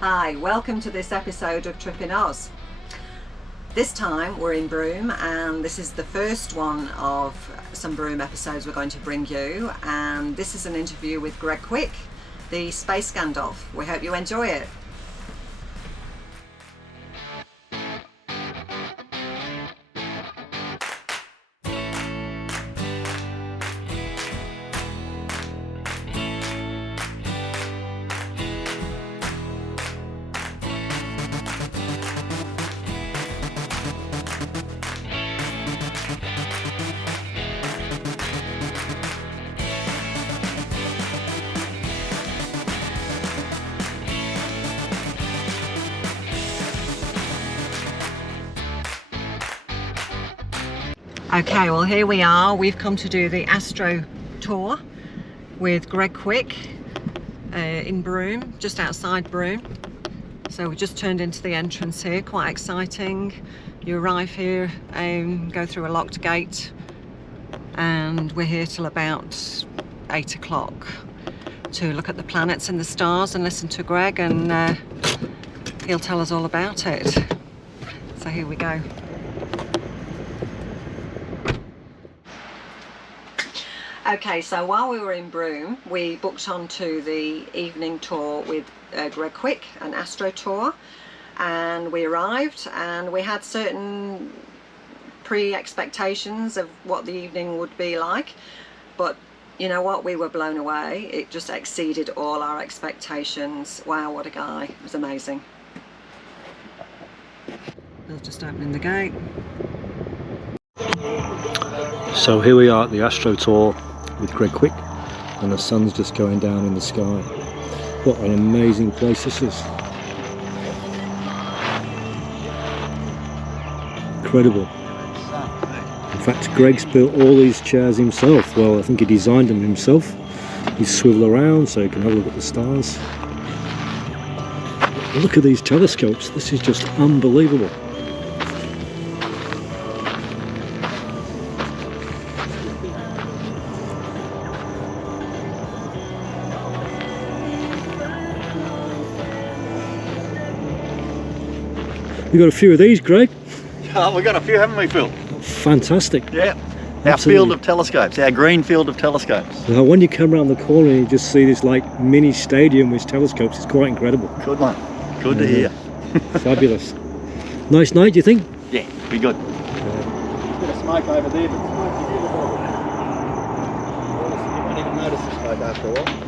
Hi, welcome to this episode of Trip in Oz. This time we're in Broome and this is the first one of some Broome episodes we're going to bring you, and this is an interview with Greg Quicke, the Space Gandalf. We hope you enjoy it. Okay, well here we are. We've come to do the astro tour with Greg Quicke in Broome, just outside Broome. So we just turned into the entrance here, quite exciting. You arrive here and go through a locked gate, and we're here till about 8 o'clock to look at the planets and the stars and listen to Greg, and he'll tell us all about it. So here we go. Okay, so while we were in Broome, we booked onto the evening tour with Greg Quicke, an astro tour, and we arrived and we had certain pre-expectations of what the evening would be like, but you know what, we were blown away. It just exceeded all our expectations. Wow, what a guy. It was amazing. They're just opening the gate. So here we are at the astro tour with Greg Quicke, and the sun's just going down in the sky. What an amazing place this is. Incredible. In fact, Greg's built all these chairs himself. Well, I think he designed them himself. He swivel around so you can have a look at the stars. Look at these telescopes. This is just unbelievable. We've got a few of these, Greg. Oh, we've got a few, haven't we, Phil? Fantastic. Yeah. Absolutely. Our field of telescopes, our green field of telescopes. Now, when you come around the corner and you just see this like mini stadium with telescopes, it's quite incredible. Good one. Good to hear. Fabulous. Nice night, do you think? Yeah, be good. A bit of smoke over there, but smoke's beautiful. You won't even notice the smoke after a while.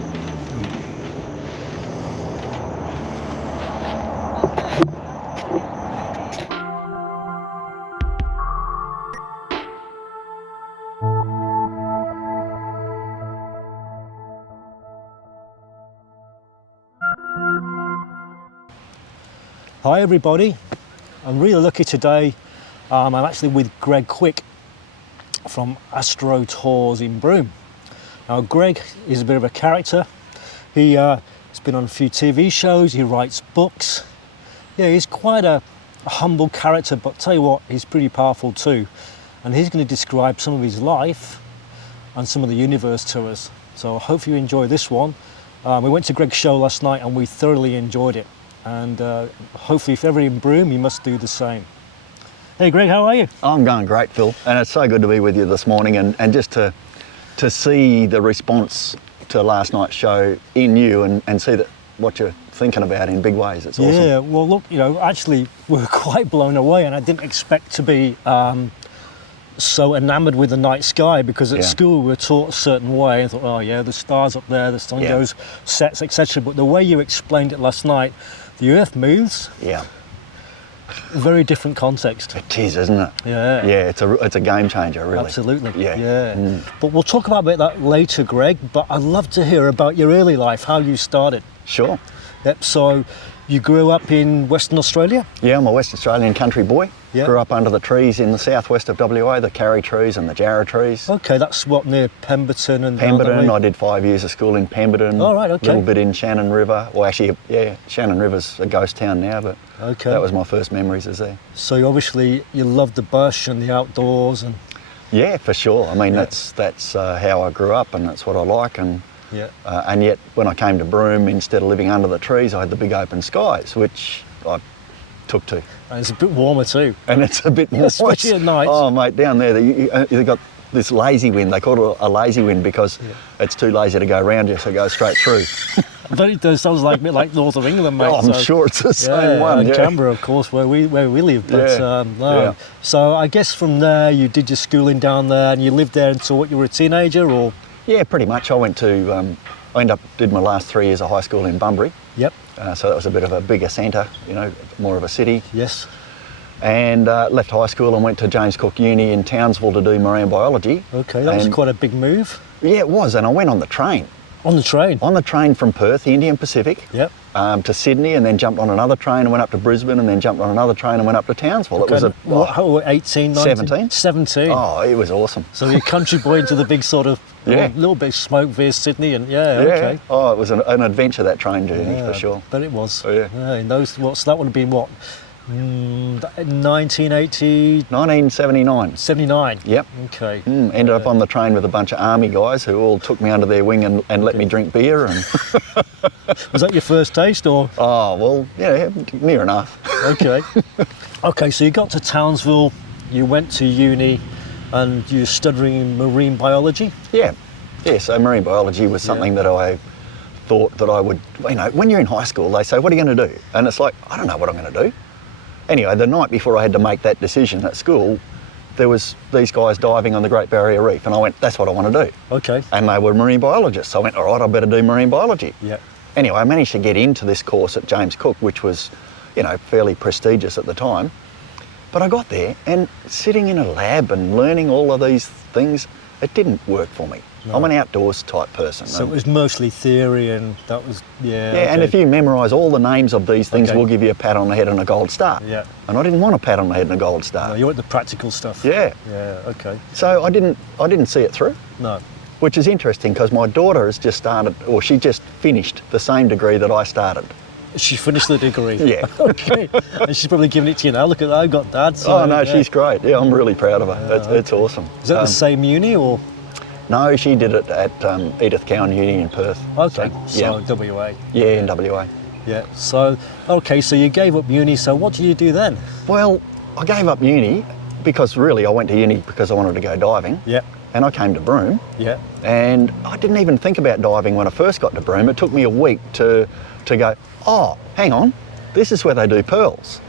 Hi everybody, I'm really lucky today. I'm actually with Greg Quicke from Astro Tours in Broome. Now Greg is a bit of a character. He's been on a few TV shows, he writes books. Yeah, he's quite a humble character, but tell you what, he's pretty powerful too. And he's going to describe some of his life and some of the universe to us. So I hope you enjoy this one. We went to Greg's show last night and we thoroughly enjoyed it. And hopefully if ever in Broome you must do the same. Hey Greg, how are you? I'm going great, Phil, and it's so good to be with you this morning, and just to see the response to last night's show in you, and see that what you're thinking about in big ways. It's awesome. Yeah, well look, you know, actually we're quite blown away, and I didn't expect to be so enamoured with the night sky, because at school we were taught a certain way. I thought, oh yeah, the stars up there, the sun goes, sets, etc. But the way you explained it last night, the Earth moves. Yeah. Very different context. It is, isn't it? Yeah. Yeah, it's a game changer, really. Absolutely. Yeah. Mm. But we'll talk about that later, Greg. But I'd love to hear about your early life, how you started. Sure. Yep. So you grew up in Western Australia? Yeah, I'm a West Australian country boy. Yep. Grew up under the trees in the southwest of WA, the Carry trees and the Jarrah trees. Okay, that's what, near Pemberton and Pemberton. I did 5 years of school in Pemberton. Oh, right, okay. A little bit in Shannon River. Well, actually, yeah, Shannon River's a ghost town now, but that was my first memories is there. So you obviously you loved the bush and the outdoors and. Yeah, for sure. I mean, that's how I grew up, and that's what I like. And Yeah. And yet, when I came to Broome, instead of living under the trees, I had the big open skies, which I took to. And it's a bit warmer too. And it's a bit more... Especially at night. Oh, mate, down there, you've got this lazy wind. They call it a lazy wind because it's too lazy to go around you, so it goes straight through. But it does, sounds like a bit like north of England, mate. Oh, I'm sure it's the same one. And Yeah. Canberra, of course, where we live. But no. So I guess from there you did your schooling down there, and you lived there until what, you were a teenager, or? Yeah, pretty much. I went to, I ended up, did my last 3 years of high school in Bunbury. Yep. So that was a bit of a bigger centre, you know, more of a city. Yes. And left high school and went to James Cook Uni in Townsville to do marine biology. Okay, that was quite a big move. Yeah, it was, and I went on the train. On the train? On the train from Perth, the Indian Pacific, Yep. to Sydney, and then jumped on another train and went up to Brisbane, and then jumped on another train and went up to Townsville. Okay. It was what, 18, 19? 17. 17. Oh, it was awesome. So you're country boy into the big sort of little bit of smoke via Sydney, and okay. Oh, it was an adventure, that train journey, for sure. But it was. Oh, yeah. In those, so that would have been what? 1980, 1979. 79. Yep. Okay. Ended up on the train with a bunch of army guys who all took me under their wing and let me drink beer. And Was that your first taste, or? oh, well, yeah, near enough. Okay. Okay, so you got to Townsville, you went to uni, and you're studying marine biology? Yeah. So marine biology was something that I thought that I would, you know, when you're in high school, they say, what are you going to do? And it's like, I don't know what I'm going to do. Anyway, the night before I had to make that decision at school, there was these guys diving on the Great Barrier Reef, and I went, that's what I want to do. Okay. And they were marine biologists, so I went, all right, I better do marine biology. Yeah. Anyway, I managed to get into this course at James Cook, which was, you know, fairly prestigious at the time. But I got there, and sitting in a lab and learning all of these things, it didn't work for me. No. I'm an outdoors type person. So it was mostly theory, and that was, Yeah, and if you memorise all the names of these things, we'll give you a pat on the head and a gold star. Yeah. And I didn't want a pat on the head and a gold star. No, you want the practical stuff. Yeah. Yeah, okay. So I didn't see it through. No. Which is interesting because my daughter has just started, or she just finished the same degree that I started. She finished the degree? Yeah. Okay. And she's probably giving it to you now. Look at that, I've got Dad. So, Oh no, she's great. Yeah, I'm really proud of her. It's awesome. Is that the same uni, or? No, she did it at Edith Cowan Uni in Perth. Okay, So, so WA. yeah, in WA. Yeah, so, okay, so you gave up uni, so what did you do then? Well, I gave up uni because really I went to uni because I wanted to go diving. Yeah. And I came to Broome. Yeah. And I didn't even think about diving when I first got to Broome. It took me a week to go, oh, hang on, this is where they do pearls.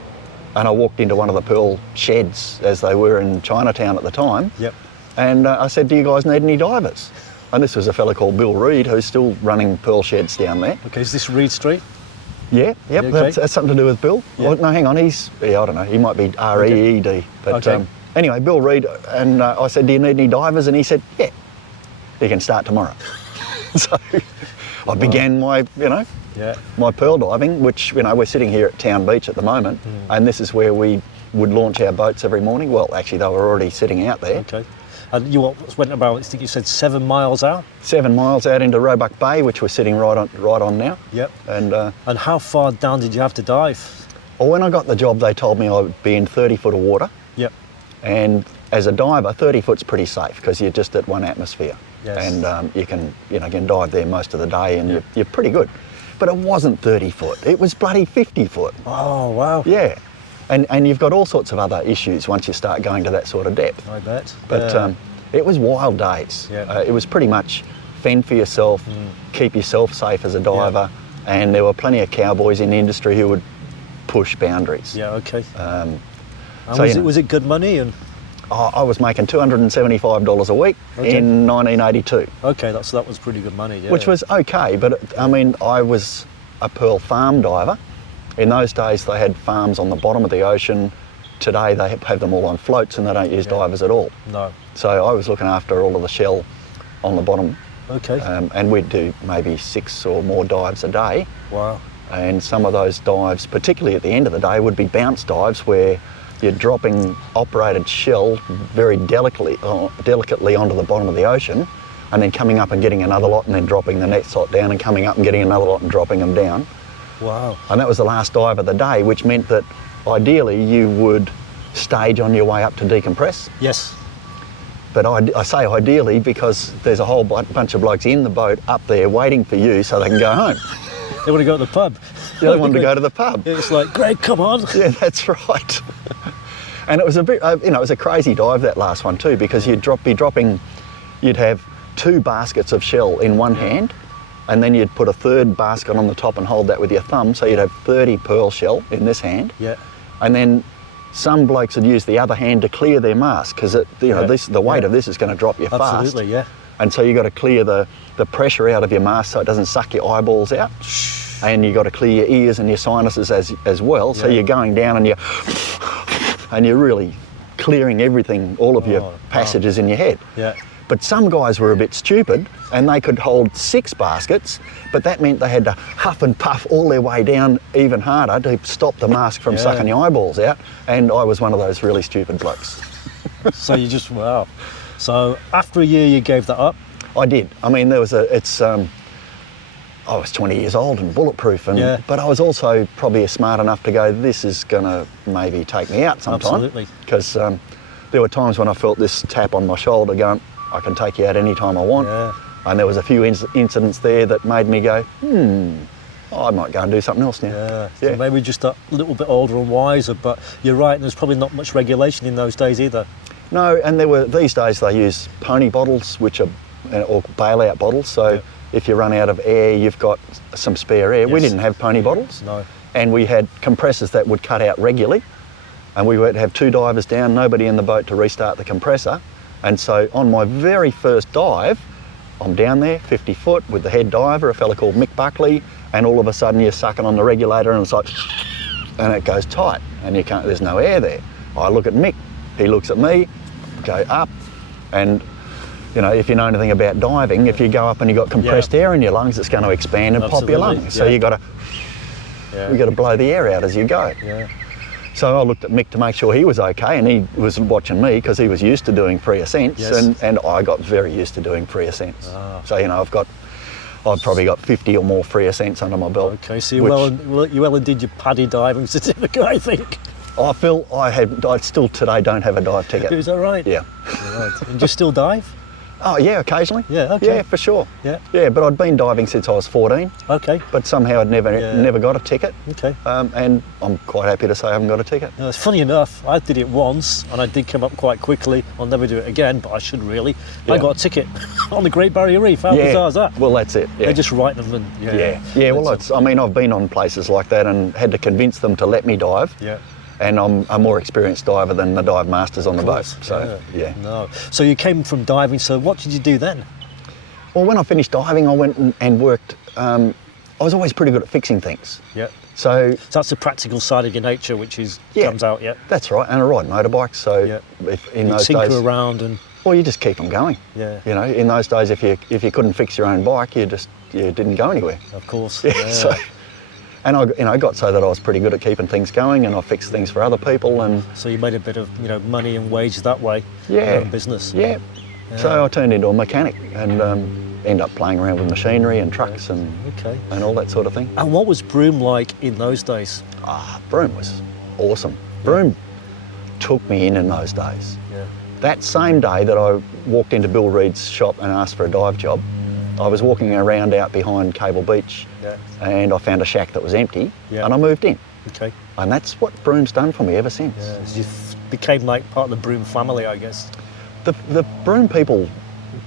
And I walked into one of the pearl sheds as they were in Chinatown at the time. Yep. And I said, do you guys need any divers? And this was a fella called Bill Reed, who's still running pearl sheds down there. Okay, is this Reed Street? Yeah, yep, Okay. that's something to do with Bill. Yeah. Well, no, hang on, I don't know, he might be R-E-E-D. But Okay. Anyway, Bill Reed, and I said, do you need any divers? And he said, yeah, you can start tomorrow. So I began my, my pearl diving, which, we're sitting here at Town Beach at the moment, and this is where we would launch our boats every morning. Well, actually, they were already sitting out there. Okay. And you went about, I think you said 7 miles out? 7 miles out into Roebuck Bay, which we're sitting right on now. Yep. And how far down did you have to dive? well, when I got the job, they told me I would be in 30 foot of water. Yep. And as a diver, 30 foot's pretty safe because you're just at one atmosphere. Yes. And you can dive there most of the day and you're pretty good. But it wasn't 30 foot, it was bloody 50 foot. Oh, wow. Yeah. And you've got all sorts of other issues once you start going to that sort of depth. I bet. But it was wild days. Yeah. It was pretty much fend for yourself, keep yourself safe as a diver, and there were plenty of cowboys in the industry who would push boundaries. Yeah, okay. And so was it good money? And I was making $275 a week in 1982. Okay, that was pretty good money, yeah. Which was okay, but I was a pearl farm diver. In those days, they had farms on the bottom of the ocean. Today, they have them all on floats and they don't use divers at all. No. So I was looking after all of the shell on the bottom. Okay. And we'd do maybe 6 or more dives a day. Wow. And some of those dives, particularly at the end of the day, would be bounce dives where you're dropping operated shell very delicately onto the bottom of the ocean, and then coming up and getting another lot and then dropping the next lot down and coming up and getting another lot and dropping them down. Wow. And that was the last dive of the day, which meant that ideally you would stage on your way up to decompress. Yes. But I say ideally because there's a whole bunch of blokes in the boat up there waiting for you so they can go home. They want to go to the pub. Yeah, they wanted to go to the pub. Yeah, it's like, Greg, come on. Yeah, that's right. And it was a bit, it was a crazy dive, that last one too, because you'd you'd have 2 baskets of shell in one hand, and then you'd put a 3rd basket on the top and hold that with your thumb, so you'd have 30 pearl shell in this hand. Yeah. And then some blokes would use the other hand to clear their mask, because the weight of this is going to drop you fast. Absolutely, yeah. And so you've got to clear the pressure out of your mask so it doesn't suck your eyeballs out. And you've got to clear your ears and your sinuses as well. So you're going down and you're really clearing everything, all of your passages in your head. Yeah. But some guys were a bit stupid and they could hold 6 baskets, but that meant they had to huff and puff all their way down even harder to stop the mask from sucking your eyeballs out. And I was one of those really stupid blokes. So you just, wow. So after a year you gave that up? I did. I mean, I was 20 years old and bulletproof, but I was also probably smart enough to go, this is going to maybe take me out sometime. Absolutely. Because there were times when I felt this tap on my shoulder going, I can take you out any time I want. Yeah. And there was a few incidents there that made me go, I might go and do something else now. Yeah. So maybe just a little bit older and wiser, but you're right, there's probably not much regulation in those days either. No, and these days they use pony bottles, or bailout bottles, so if you run out of air, you've got some spare air. Yes. We didn't have pony bottles. No. And we had compressors that would cut out regularly, and we would have 2 divers down, nobody in the boat to restart the compressor. And so on my very first dive, I'm down there, 50 foot, with the head diver, a fella called Mick Buckley, and all of a sudden you're sucking on the regulator and it's like, and it goes tight, and there's no air there. I look at Mick, he looks at me, go up, and if you know anything about diving, if you go up and you've got compressed air in your lungs, it's going to expand and pop your lungs. So you got to blow the air out as you go. Yeah. So I looked at Mick to make sure he was okay, and he was watching me because he was used to doing free ascents, and I got very used to doing free ascents. So I've probably got 50 or more free ascents under my belt. Okay, so you well and did your paddy diving certificate, I think. I feel I still today don't have a dive ticket. Is that right? Yeah. Right. And do you still dive? Oh yeah, occasionally. Yeah, okay. Yeah, for sure. Yeah. Yeah, but I'd been diving since I was 14. Okay. But somehow I'd never got a ticket. Okay. And I'm quite happy to say I haven't got a ticket. It's funny enough, I did it once and I did come up quite quickly. I'll never do it again, but I should really. Yeah. I got a ticket on the Great Barrier Reef. How bizarre is that? Well, that's it. Yeah. They just write them and Yeah, well, I've been on places like that and had to convince them to let me dive. Yeah. And I'm a more experienced diver than the dive masters on the boat. So, yeah. No. So you came from diving, so what did you do then? Well, when I finished diving, I went and worked. I was always pretty good at fixing things. Yeah. So that's the practical side of your nature, which comes out, That's right, and I ride motorbikes, so in those days... tinker around and... Well, you just keep them going. Yeah. In those days, if you couldn't fix your own bike, you didn't go anywhere. Of course. Yeah. So, and I got so that I was pretty good at keeping things going, and I fixed things for other people, and so you made a bit of money and wage that way. Yeah. Business. Yeah. So I turned into a mechanic and ended up playing around with machinery and trucks and all that sort of thing. And what was Broome like in those days? Broome was awesome. Broome took me in those days. Yeah. That same day that I walked into Bill Reed's shop and asked for a dive job, I was walking around out behind Cable Beach and I found a shack that was empty and I moved in. Okay. And that's what Broome's done for me ever since. Yeah, you became like part of the Broome family, I guess. The Broome people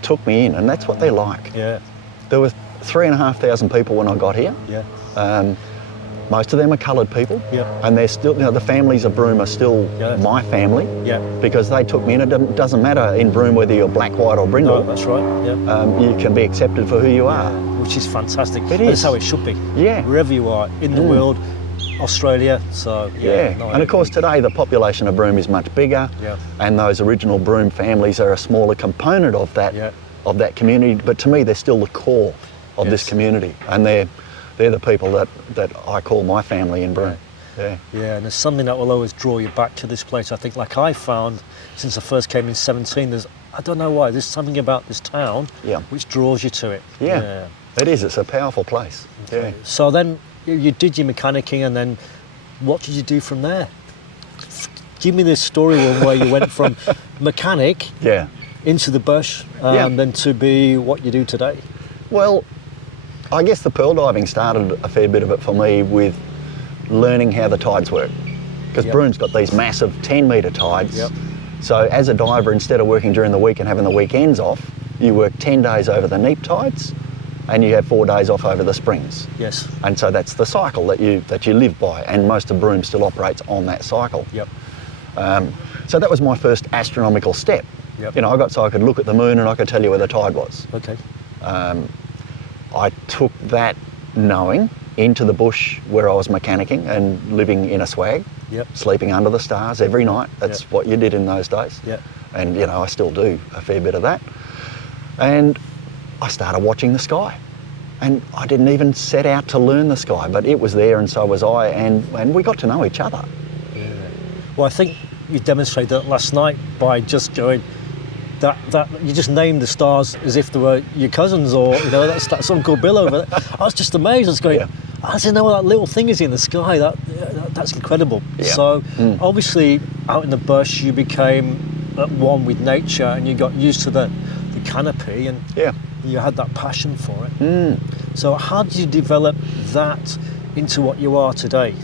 took me in and that's what they're like. Yeah. There were 3,500 people when I got here. Yeah. Most of them are coloured people. Yeah. And they're still, the families of Broome are still my family. Yeah. Because they took me in. It doesn't matter in Broome whether you're black, white or brindle. No, that's right. Yeah. You can be accepted for who you are. Which is fantastic. It is. That's how it should be. Yeah. Wherever you are in the world, Australia. So and of course today the population of Broome is much bigger. Yeah. And those original Broome families are a smaller component of that community. But to me, they're still the core of this community, and they're the people that I call my family in Broome. Yeah. Yeah, and there's something that will always draw you back to this place. I think, like I found since I first came in 17, I don't know why, there's something about this town which draws you to it. Yeah. It is. It's a powerful place. Okay. Yeah. So then you did your mechanicking, and then what did you do from there? Give me this story where you went from mechanic into the bush Yeah. and then to be what you do today? Well, I guess the pearl diving started a fair bit of it for me with learning how the tides work. Because Yep. Broome's got these massive 10-metre tides. Yep. So as a diver, instead of working during the week and having the weekends off, you work 10 days over the neap tides and you have 4 days off over the springs. Yes. And so that's the cycle that you live by, and most of Broome still operates on that cycle. Yep. So that was my first astronomical step. Yep. You know, I got so I could look at the moon and I could tell you where the tide was. Okay. I took that knowing into the bush where I was mechanicking and living in a swag, Yep. sleeping under the stars every night. That's Yep. what you did in those days. Yep. And, you know, I still do a fair bit of that. And I started watching the sky. And I didn't even set out to learn the sky, but it was there and so was I, and we got to know each other. Well, I think you demonstrated that last night by just going that you just named the stars as if they were your cousins, or you know that's Uncle Bill over there. I was just amazed. I was going, Yeah. I didn't know what that little thing is in the sky. That's incredible. Yeah. So obviously out in the bush you became at one with nature and you got used to the canopy and Yeah. you had that passion for it. So how did you develop that into what you are today?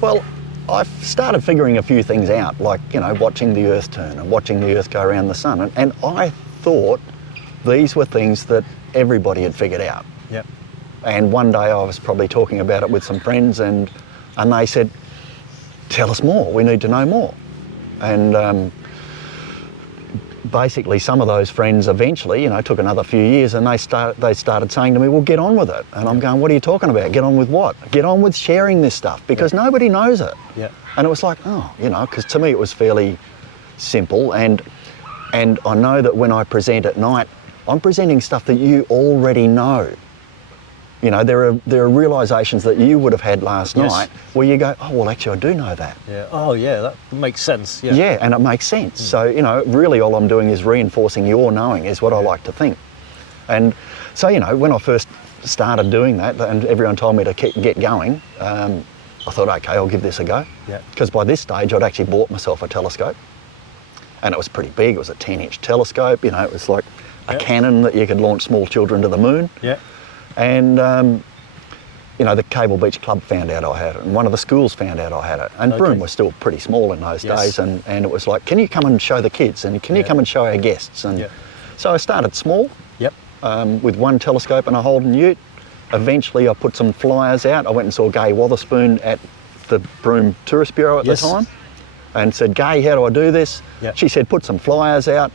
Well, I've started figuring a few things out, like, you know, watching the Earth turn and watching the Earth go around the sun. And I thought these were things that everybody had figured out. Yep. And one day I was probably talking about it with some friends and they said, tell us more, we need to know more. And basically some of those friends eventually, you know, took another few years and they started saying to me, well, get on with it. And I'm going, what are you talking about? Get on with what? Get on with sharing this stuff, because nobody knows it. Yeah. And it was like, oh, you know, because to me it was fairly simple. And I know that when I present at night, I'm presenting stuff that you already know. You know, there are realisations that you would have had last night where you go, oh, well, actually, I do know that. Yeah. Oh, yeah, that makes sense. Yeah. Yeah, and it makes sense. So, you know, really all I'm doing is reinforcing your knowing is what I like to think. And so, you know, when I first started doing that and everyone told me to get going, I thought, okay, I'll give this a go. Yeah. Because by this stage, I'd actually bought myself a telescope. And it was pretty big. It was a 10-inch telescope. You know, it was like a cannon that you could launch small children to the moon. Yeah. And, you know, the Cable Beach Club found out I had it, and one of the schools found out I had it. And Broome was still pretty small in those days, and it was like, can you come and show the kids, and can you come and show our guests? And so I started small, with one telescope and a Holden ute. Eventually I put some flyers out. I went and saw Gay Wotherspoon at the Broome Tourist Bureau at the time and said, Gay, how do I do this? She said, put some flyers out.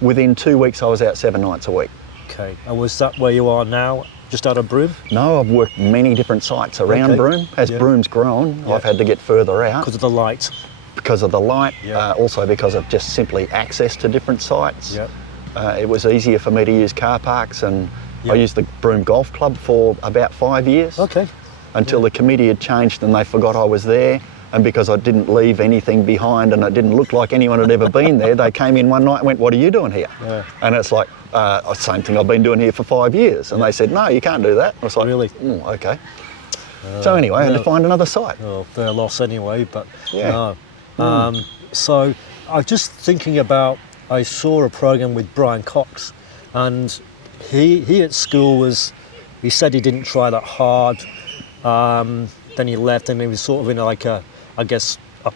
Within 2 weeks I was out 7 nights a week. Okay, and was that where you are now, just out of Broome? No, I've worked many different sites around Broome. As Broome's grown, I've had to get further out. Because of the light? Because of the light, also because of just simply access to different sites. It was easier for me to use car parks, and I used the Broome Golf Club for about 5 years. Until the committee had changed and they forgot I was there. And because I didn't leave anything behind and it didn't look like anyone had ever been there, they came in one night and went, what are you doing here? And it's like, same thing I've been doing here for 5 years. And they said, no, you can't do that. I was like, really? Okay. So anyway, I had to find another site. Oh, their loss anyway, but no. So I was just thinking about, I saw a program with Brian Cox, and he at school he said he didn't try that hard. Then he left and he was sort of in like a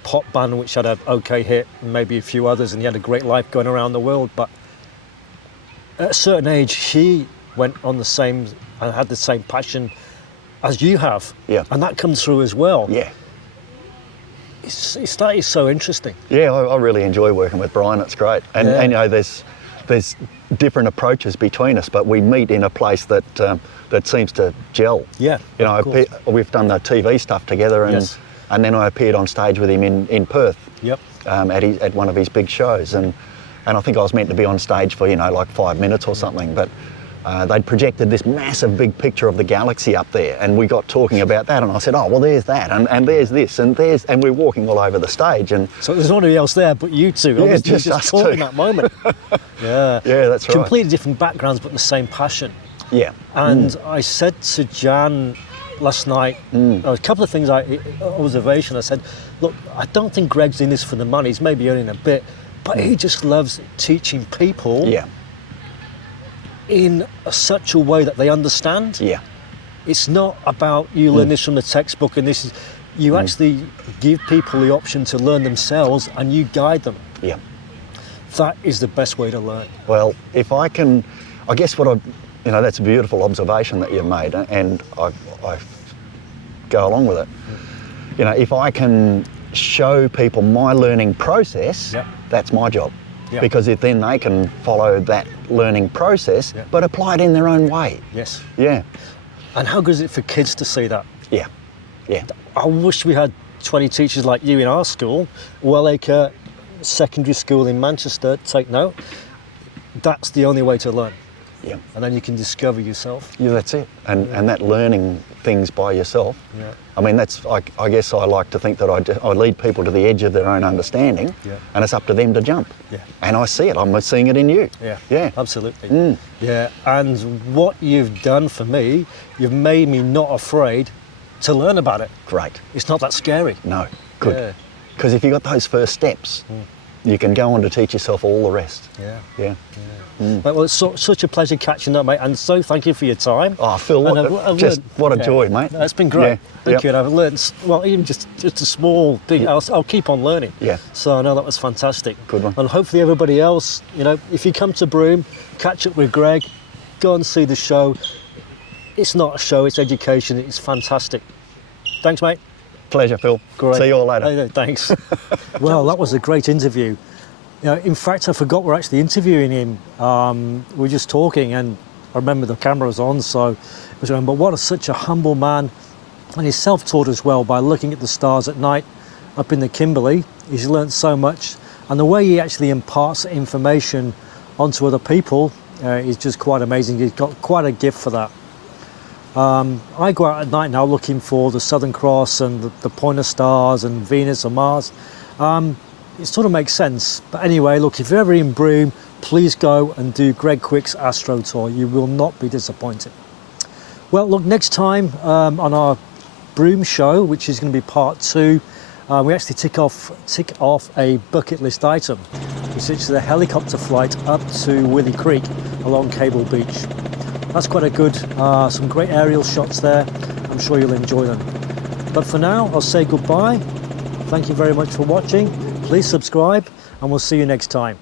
pop band which had an okay hit and maybe a few others, and he had a great life going around the world. But at a certain age, he went on the same and had the same passion as you have. And that comes through as well. That is so interesting. Yeah, I really enjoy working with Brian. It's great. And you know, there's different approaches between us, but we meet in a place that seems to gel. You know, we've done the TV stuff together, and then I appeared on stage with him in Perth. At one of his big shows, and I think I was meant to be on stage for, you know, like 5 minutes or something, but they'd projected this massive big picture of the galaxy up there, and we got talking about that, and I said, oh, well, there's that, and there's this, and we're walking all over the stage. And so there's nobody else there but you two. Yeah, just us caught two. In that moment. Yeah, that's right. Completely different backgrounds, but the same passion. And I said to Jan last night, a couple of things, observation. I said, look, I don't think Greg's in this for the money. He's maybe earning a bit, but he just loves teaching people Yeah. in such a way that they understand. Yeah. It's not about you learn this from the textbook and this is, you actually give people the option to learn themselves and you guide them. Yeah. That is the best way to learn. Well, if I can, I guess that's a beautiful observation that you've made, and I go along with it. You know, if I can show people my learning process, that's my job. Yeah. Because then they can follow that learning process, but apply it in their own way. Yes. Yeah. And how good is it for kids to see that? Yeah. Yeah. I wish we had 20 teachers like you in our school, Wellacre Secondary School in Manchester. Take note. That's the only way to learn. Yeah. And then you can discover yourself. Yeah, that's it. And that learning things by yourself. Yeah. I mean, I guess I like to think that I lead people to the edge of their own understanding, and it's up to them to jump. Yeah. And I see it. I'm seeing it in you. Yeah. Yeah. Absolutely. Yeah. And what you've done for me, you've made me not afraid to learn about it. Great. It's not that scary. No. Good. Because if you got those first steps, you can go on to teach yourself all the rest. Yeah. Yeah. Mate, well, it's such a pleasure catching up, mate, and so thank you for your time. Oh, Phil, what a joy, mate. It's been great. Yeah. Thank you, and I've learned, well, even just a small thing, I'll keep on learning. Yeah. So I know that was fantastic. Good one. And hopefully everybody else, you know, if you come to Broome, catch up with Greg, go and see the show. It's not a show, it's education, it's fantastic. Thanks, mate. Pleasure, Phil. Great. See you all later. Hey, thanks. Well, that was a great interview. You know, in fact, I forgot we're actually interviewing him. We were just talking, and I remember the camera was on, so it was. But what such a humble man, and he's self-taught as well by looking at the stars at night up in the Kimberley. He's learnt so much, and the way he actually imparts information onto other people is just quite amazing. He's got quite a gift for that. I go out at night now looking for the Southern Cross and the Pointer Stars and Venus and Mars. It sort of makes sense. But anyway, look, if you're ever in Broome, please go and do Greg Quicke's Astro Tour. You will not be disappointed. Well, look, next time on our Broome show, which is going to be part 2, we actually tick off a bucket list item, which is the helicopter flight up to Willie Creek along Cable Beach. That's quite a good, some great aerial shots there. I'm sure you'll enjoy them. But for now, I'll say goodbye. Thank you very much for watching. Please subscribe, and we'll see you next time.